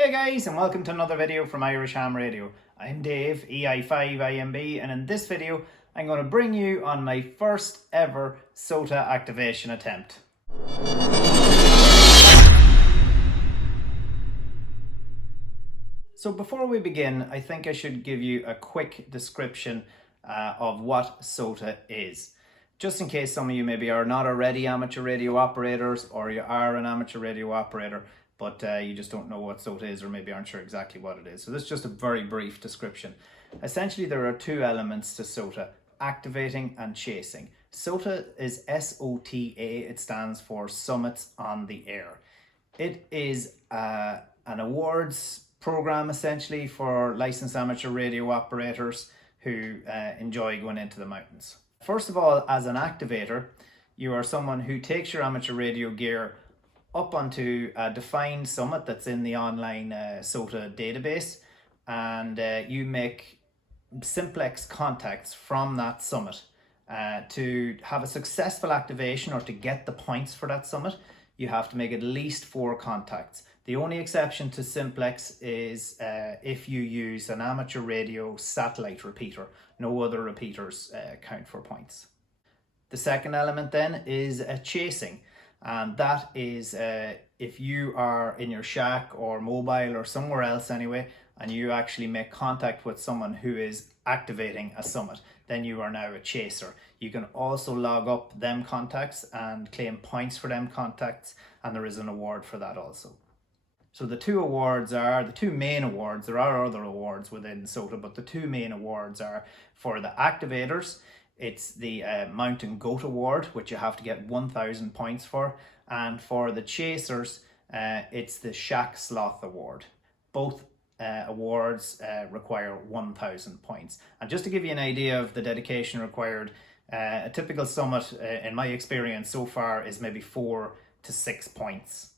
Hey guys, and welcome to another video from Irish Ham Radio. I'm Dave, EI5IMB, and in this video I'm going to bring you on my first ever Sota activation attempt. So before we begin, I think I should give you a quick description of what Sota is. Just in case some of you maybe are not already amateur radio operators, or you are an amateur radio operator, but you just don't know what Sota is, or maybe aren't sure exactly what it is. So this is just a very brief description. Essentially, there are two elements to Sota: activating and chasing. Sota is S-O-T-A. It stands for Summits on the Air. It is an awards program essentially for licensed amateur radio operators who enjoy going into the mountains. First of all, as an activator, you are someone who takes your amateur radio gear up onto a defined summit that's in the online Sota database, and you make simplex contacts from that summit. To have a successful activation or to get the points for that summit, you have to make at least 4 contacts. The only exception to simplex is if you use an amateur radio satellite repeater. No other repeaters count for points. The second element then is chasing. And that is if you are in your shack or mobile or somewhere else anyway, and you actually make contact with someone who is activating a summit, then you are now a chaser. You can also log up them contacts and claim points for them contacts, and there is an award for that also. So the two main awards. There are other awards within Sota, but the two main awards are for the activators. It's the Mountain Goat Award, which you have to get 1,000 points for. And for the chasers, it's the Shack Sloth Award. Both awards require 1,000 points. And just to give you an idea of the dedication required, a typical summit, in my experience so far, is maybe 4 to 6 points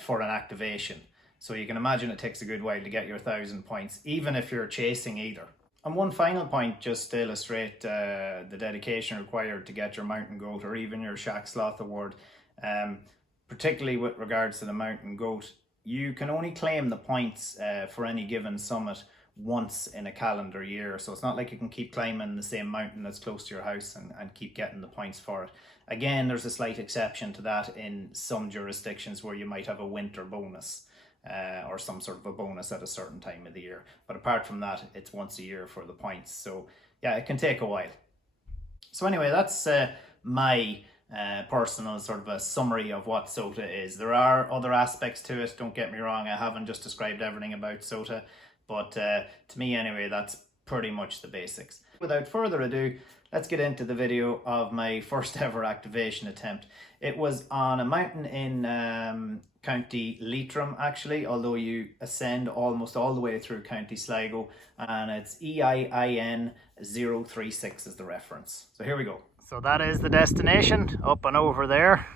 for an activation. So you can imagine it takes a good while to get your 1,000 points, even if you're chasing either. And one final point, just to illustrate the dedication required to get your Mountain Goat or even your Shack Sloth Award, particularly with regards to the Mountain Goat, you can only claim the points for any given summit once in a calendar year. So it's not like you can keep climbing the same mountain that's close to your house and keep getting the points for it. Again, there's a slight exception to that in some jurisdictions where you might have a winter bonus. Or some sort of a bonus at a certain time of the year. But apart from that, it's once a year for the points. So yeah, it can take a while. So anyway, that's my personal sort of a summary of what Sota is. There are other aspects to it, don't get me wrong. I haven't just described everything about Sota, but to me anyway, that's pretty much the basics. Without further ado, let's get into the video of my first ever activation attempt. It was on a mountain in County Leitrim, actually, although you ascend almost all the way through County Sligo, and it's EIIN 036 is the reference. So here we go. So that is the destination, up and over there.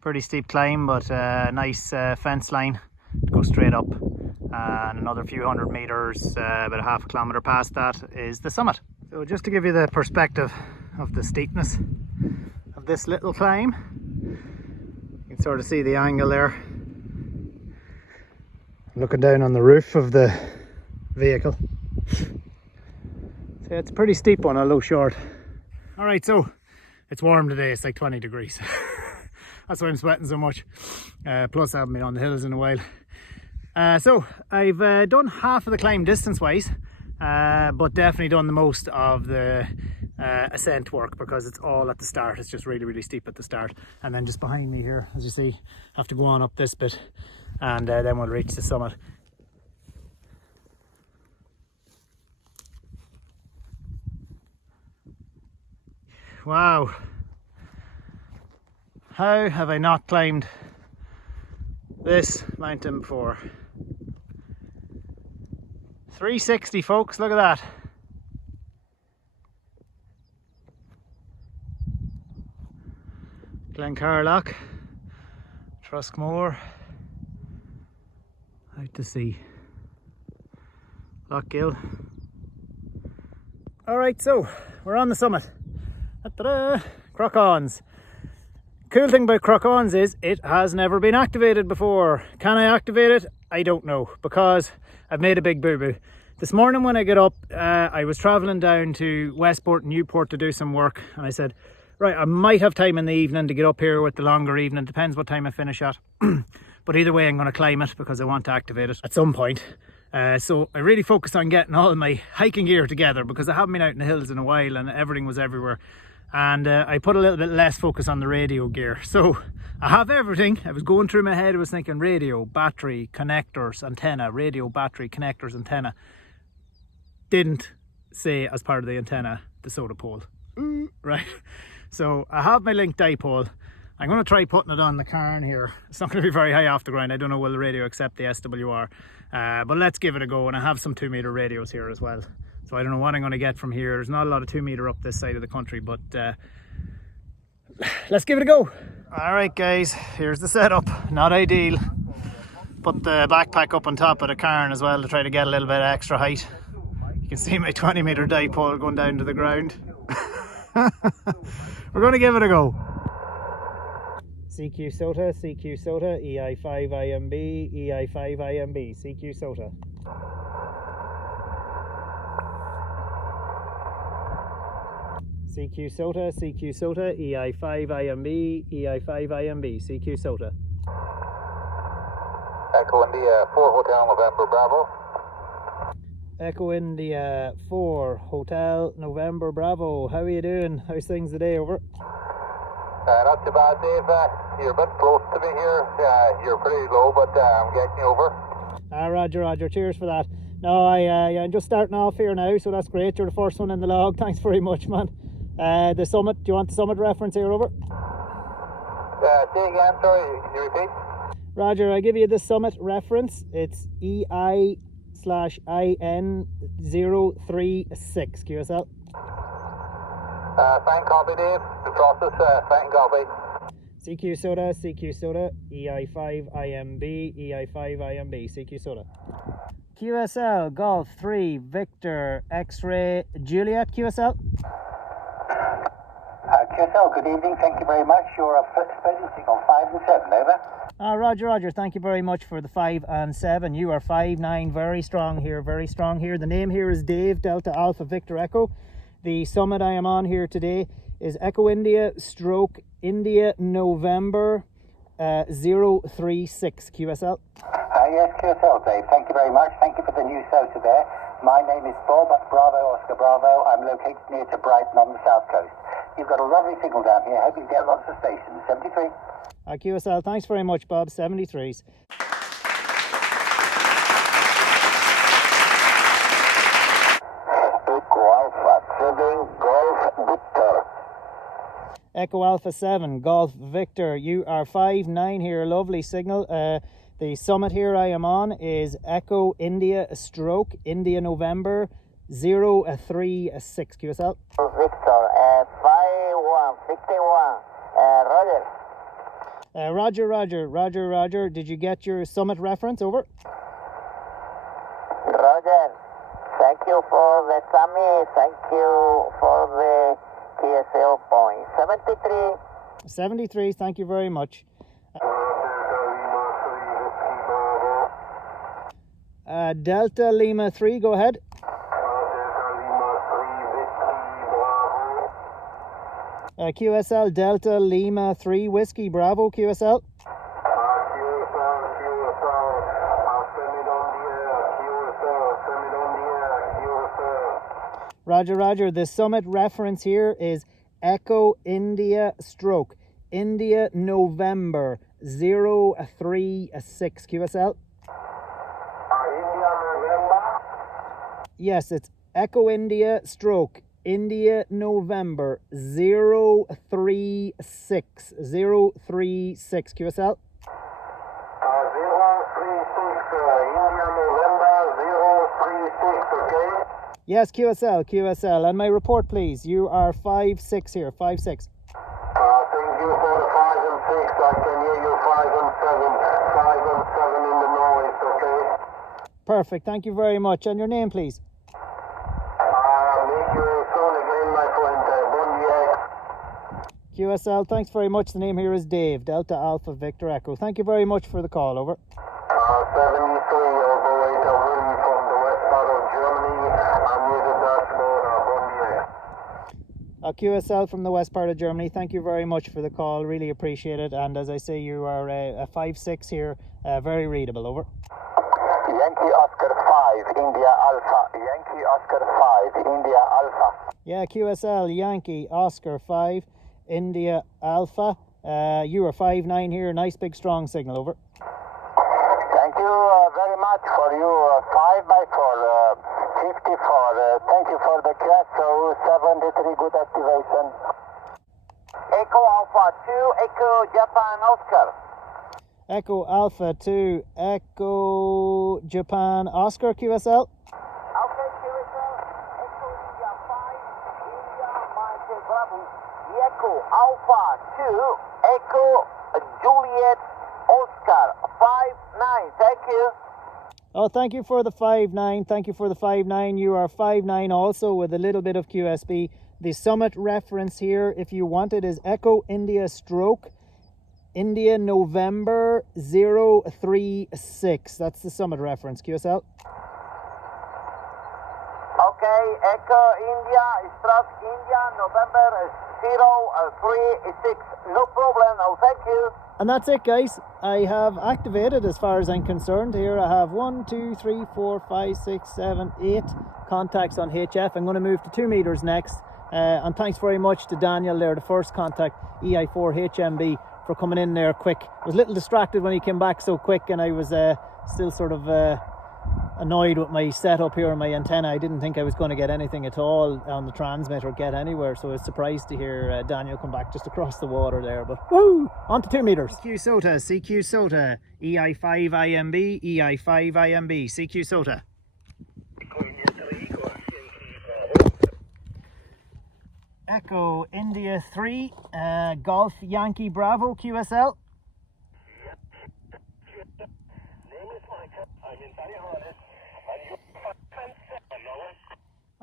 Pretty steep climb, but nice fence line to go straight up. And another few hundred meters, about a half a kilometre past that, is the summit. So just to give you the perspective of the steepness of this little climb, you can sort of see the angle there. Looking down on the roof of the vehicle. So it's a pretty steep one, although short. Alright, so it's warm today, it's like 20 degrees. That's why I'm sweating so much. Plus I haven't been on the hills in a while. So I've done half of the climb distance wise, but definitely done the most of the ascent work, because it's all at the start. It's just really steep at the start, and then just behind me here, as you see, have to go on up this bit, and then we'll reach the summit. Wow, how have I not climbed this mountain before? 360, folks, look at that. Glencarlock, Truskmore, out to sea, Lochgill. Alright, so we're on the summit. Ta-da! Crockauns. cool thing about Crockauns is it has never been activated before. Can I activate it? I don't know, because I've made a big boo-boo. This morning when I get up, I was travelling down to Westport and Newport to do some work, and I said, right, I might have time in the evening to get up here with the longer evening, depends what time I finish at. But either way, I'm going to climb it because I want to activate it at some point. So I really focused on getting all my hiking gear together because I haven't been out in the hills in a while and everything was everywhere. And I put a little bit less focus on the radio gear. So I have everything. I was going through my head, I was thinking radio, battery, connectors, antenna, radio, battery, connectors, antenna. Didn't say as part of the antenna, the Sota pole. Right. So I have my link dipole. I'm going to try putting it on the cairn here. It's not going to be very high off the ground. I don't know will the radio accept the SWR. But let's give it a go. And I have some 2 meter radios here as well. So I don't know what I'm going to get from here. There's not a lot of 2 meter up this side of the country, but let's give it a go. All right, guys, here's the setup. Not ideal. Put the backpack up on top of the cairn as well to try to get a little bit of extra height. You can see my 20 meter dipole going down to the ground. We're going to give it a go. CQ Sota, CQ Sota, EI5 IMB, EI5 IMB, CQ Sota. CQ Sota, CQ Sota, EI5 IMB, EI5 IMB, CQ Sota. Echo India 4 Hotel November Bravo. Echo India 4 Hotel November Bravo. How are you doing? How's things today? Over. Not too bad, Dave. You're a bit close to me here. You're pretty low, but I'm getting you over. Roger, Roger. Cheers for that. No, I'm just starting off here now, so that's great. You're the first one in the log. Thanks very much, man. The summit. Do you want the summit reference here? Over. Say again. Sorry. Can you repeat? Roger. I give you the summit reference. It's EI/IN036 QSL. Fine copy, Dave. The process, fine copy. CQ Sota, CQ Sota, EI5 IMB, EI5 IMB, CQ Sota. QSL, Golf 3, Victor, X-Ray, Juliet, QSL. QSL, good evening. Thank you very much. You're a spreading signal 5 and 7, over. Roger, Roger. Thank you very much for the 5 and 7. You are 5-9, very strong here, very strong here. The name here is Dave, Delta Alpha Victor Echo. The summit I am on here today is Echo India stroke India November 036 QSL. Yes, QSL, Dave. Thank you very much. Thank you for the news Sota there. My name is Bob Bravo Oscar Bravo. I'm located near to Brighton on the south coast. You've got a lovely signal down here. Hope you get lots of stations. 73. QSL, thanks very much, Bob. 73s. Echo Alpha 7, Golf Victor. You are 5-9 here. Lovely signal. The summit here I am on is Echo India stroke India November 036 QSL. Victor, 5151. Roger. Roger. Did you get your summit reference? Over. Roger. Thank you for the summit. Thank you for the TSL point. 73. 73, thank you very much. Delta Lima 3, go ahead. QSL Delta Lima 3 Whiskey Bravo QSL. Roger. The summit reference here is Echo India stroke India November 036 QSL. India November? Yes, it's Echo India stroke India November 036 QSL. 036 India November 036, okay? Yes, QSL. And my report, please. You are 5-6 here, 5-6. Thank you for the 5 and 6. I can hear you 5 and 7. 5 and 7 in the noise, okay? Perfect. Thank you very much. And your name, please? Meet you soon again, my friend. Bon dia. QSL, thanks very much. The name here is Dave, Delta Alpha Victor Echo. Thank you very much for the call, over. 73 overweight Willie from the west part of Germany. I'm near the dashboard. QSL from the west part of Germany, thank you very much for the call. Really appreciate it. And as I say, you are a 5'6" here, very readable, over. Yankee Oscar 5, India Alpha. Yankee Oscar 5, India Alpha. Yeah, QSL, Yankee Oscar 5, India Alpha. You are 5'9" here, nice big strong signal, over. Thank you very much for you 5x4, 54. Thank you for the QSO 73, good activation. Echo Alpha 2, Echo Japan Oscar. Echo Alpha 2, Echo Japan Oscar, QSL. Okay, QSL, Echo India 5, India Mike Bravo. Echo Alpha 2, Echo Juliet Oscar 59. Thank you. Oh, thank you for the 5'9". Thank you for the 5'9". You are 5'9" also with a little bit of QSB. The summit reference here, if you want it, is Echo India Stroke India November 036. That's the summit reference, QSL. Okay, Echo India Stroke India November 036. No problem. No, thank you. And that's it, guys. I have activated, as far as I'm concerned here, I have 1, 2, 3, 4, 5, 6, 7, 8 contacts on HF. I'm going to move to 2 meters next. And thanks very much to Daniel there, the first contact, EI4 HMB, for coming in there quick. I was a little distracted when he came back so quick, and I was still sort of annoyed with my setup here on my antenna. I didn't think I was going to get anything at all on the transmit or get anywhere, so I was surprised to hear Daniel come back just across the water there. But woo, on to 2 meters. CQ Sota, CQ Sota, EI5 IMB, EI5 IMB, CQ Sota. Echo India 3, Golf Yankee Bravo, QSL.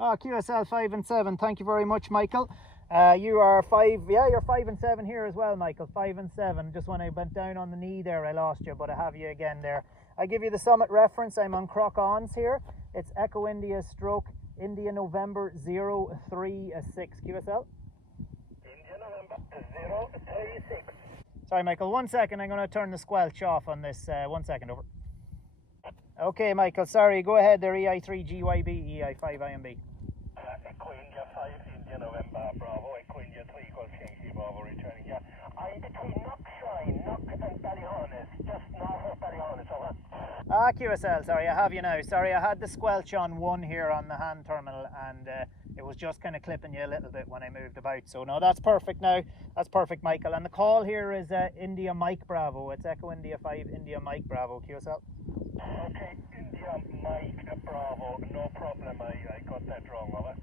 Oh, QSL 5 and 7. Thank you very much, Michael. You are 5. Yeah, you're 5 and 7 here as well, Michael. 5 and 7. Just when I went down on the knee there, I lost you, but I have you again there. I give you the summit reference. I'm on Crockauns here. It's Echo India Stroke India November 036. QSL. India November 036. Sorry, Michael. 1 second. I'm going to turn the squelch off on this. 1 second, over. Okay, Michael. Sorry. Go ahead there. EI3 GYB, EI5 IMB. Echo India 5, India November Bravo, Echo India 3, Golf Yankee Bravo, returning here. I'm between Knock and Ballyhonus, just north of Ballyhonus, over. QSL, sorry, I have you now. Sorry, I had the squelch on 1 here on the hand terminal, and it was just kind of clipping you a little bit when I moved about. So no, that's perfect now. That's perfect, Michael. And the call here is India Mike Bravo. It's Echo India 5, India Mike Bravo, QSL. Okay, India Mike Bravo, no problem. I got that wrong, over.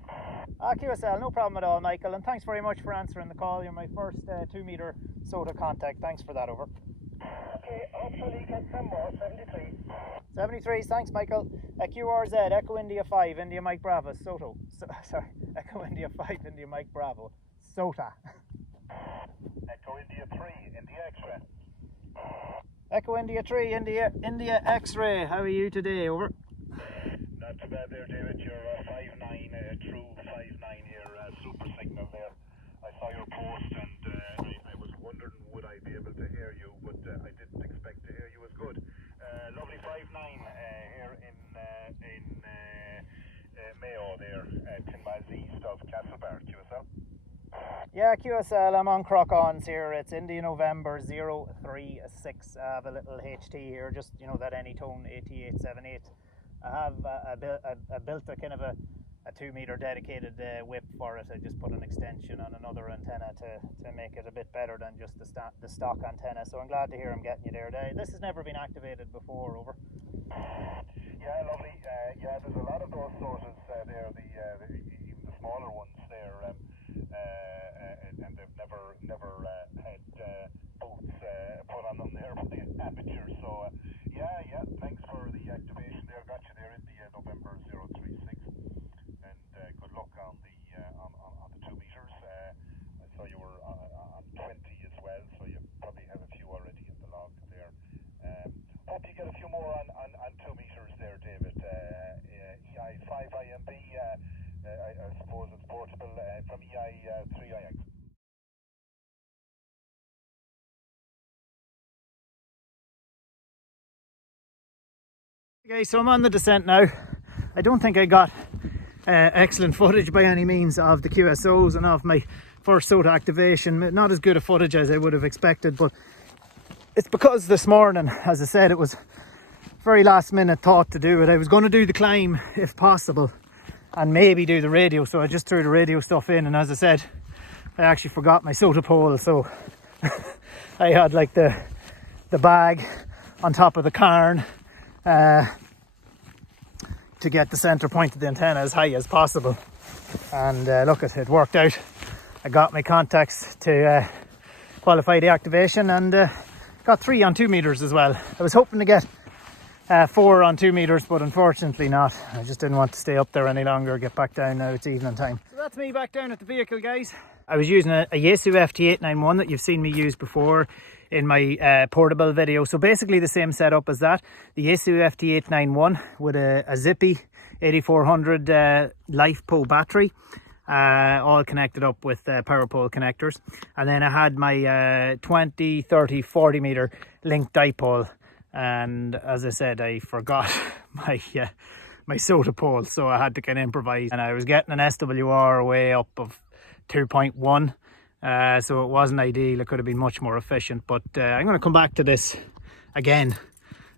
QSL, no problem at all, Michael. And thanks very much for answering the call. You're my first 2 meter Sota contact. Thanks for that, over. Okay, hopefully get some more. 73. 73, thanks, Michael. QRZ, Echo India 5, India Mike Bravo, Soto. Sorry, Echo India 5, India Mike Bravo, Sota. Echo India 3, India X-ray. Echo India 3, India X-ray. How are you today, over? Not too bad there, David. You're 5'9", true 5'9" here, super signal there. I saw your post and I was wondering would I be able to hear you, but I didn't expect to hear you as good. Lovely 5'9" here in Mayo there, 10 miles east of Castlebar, QSL. Yeah, QSL, I'm on Crockauns here. It's India November 036. I have a little HT here, just, you know, that Anytone 8878. I have I built a kind of a 2 meter dedicated whip for it. I just put an extension on another antenna to make it a bit better than just the stock antenna. So I'm glad to hear I'm getting you there. This has never been activated before, over. Yeah, lovely. Yeah, there's a lot of those sources there, even the smaller ones there, and they've never had bolts put on them there with the aperture. So yeah, thanks for the activation there. Got you there in the November 036, and good luck on the 2 meters. I saw you were on Okay, so I'm on the descent now. I don't think I got excellent footage by any means of the QSOs and of my first Sota activation. Not as good a footage as I would have expected, but it's because this morning, as I said, it was very last minute thought to do it. I was going to do the climb if possible and maybe do the radio, so I just threw the radio stuff in, and as I said, I actually forgot my Sota pole, so I had like the bag on top of the cairn to get the center point of the antenna as high as possible. And look, it worked out. I got my contacts to qualify the activation, and got 3 on 2 meters as well. I was hoping to get 4 on 2 meters, but unfortunately not. I just didn't want to stay up there any longer, get back down now, it's evening time. So that's me back down at the vehicle, guys. I was using a Yaesu FT891 that you've seen me use before in my portable video. So basically the same setup as that. The Yaesu FT891 with a Zippy 8400 LifePo battery, all connected up with power pole connectors. And then I had my 20, 30, 40 meter linked dipole. And as I said, I forgot my Sota pole, so I had to kind of improvise. And I was getting an SWR way up of 2.1. So it wasn't ideal. It could have been much more efficient, but I'm going to come back to this again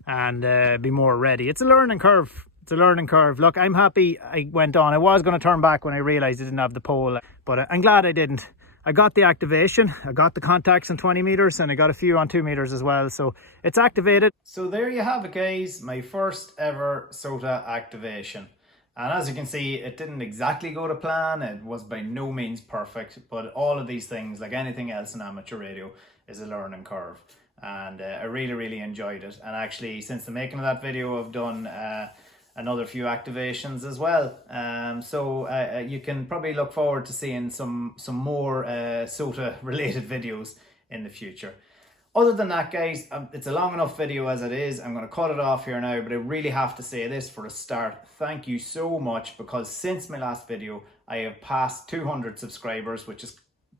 and be more ready. It's a learning curve. Look, I'm happy I went on. I was going to turn back when I realized I didn't have the pole, but I'm glad I didn't. I got the activation, I got the contacts on 20 meters, and I got a few on 2 meters as well, so it's activated. So there you have it, guys, my first ever Sota activation. And as you can see, it didn't exactly go to plan. It was by no means perfect, but all of these things, like anything else in amateur radio, is a learning curve. And I really enjoyed it. And actually, since the making of that video, I've done another few activations as well. So you can probably look forward to seeing some more Sota related videos in the future. Other than that, guys, it's a long enough video as it is. I'm going to cut it off here now, but I really have to say this for a start. Thank you so much, because since my last video, I have passed 200 subscribers, which is a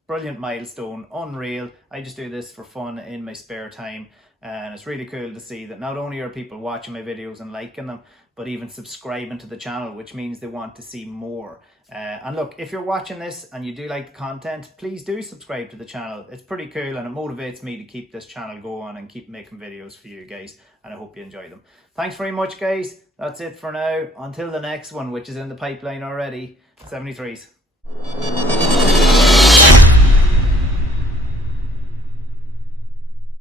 brilliant milestone, unreal. I just do this for fun in my spare time, and it's really cool to see that not only are people watching my videos and liking them, but even subscribing to the channel, which means they want to see more. And look, if you're watching this and you do like the content, please do subscribe to the channel. It's pretty cool, and it motivates me to keep this channel going and keep making videos for you guys, and I hope you enjoy them. Thanks very much, guys. That's it for now. Until the next one, which is in the pipeline already. 73s.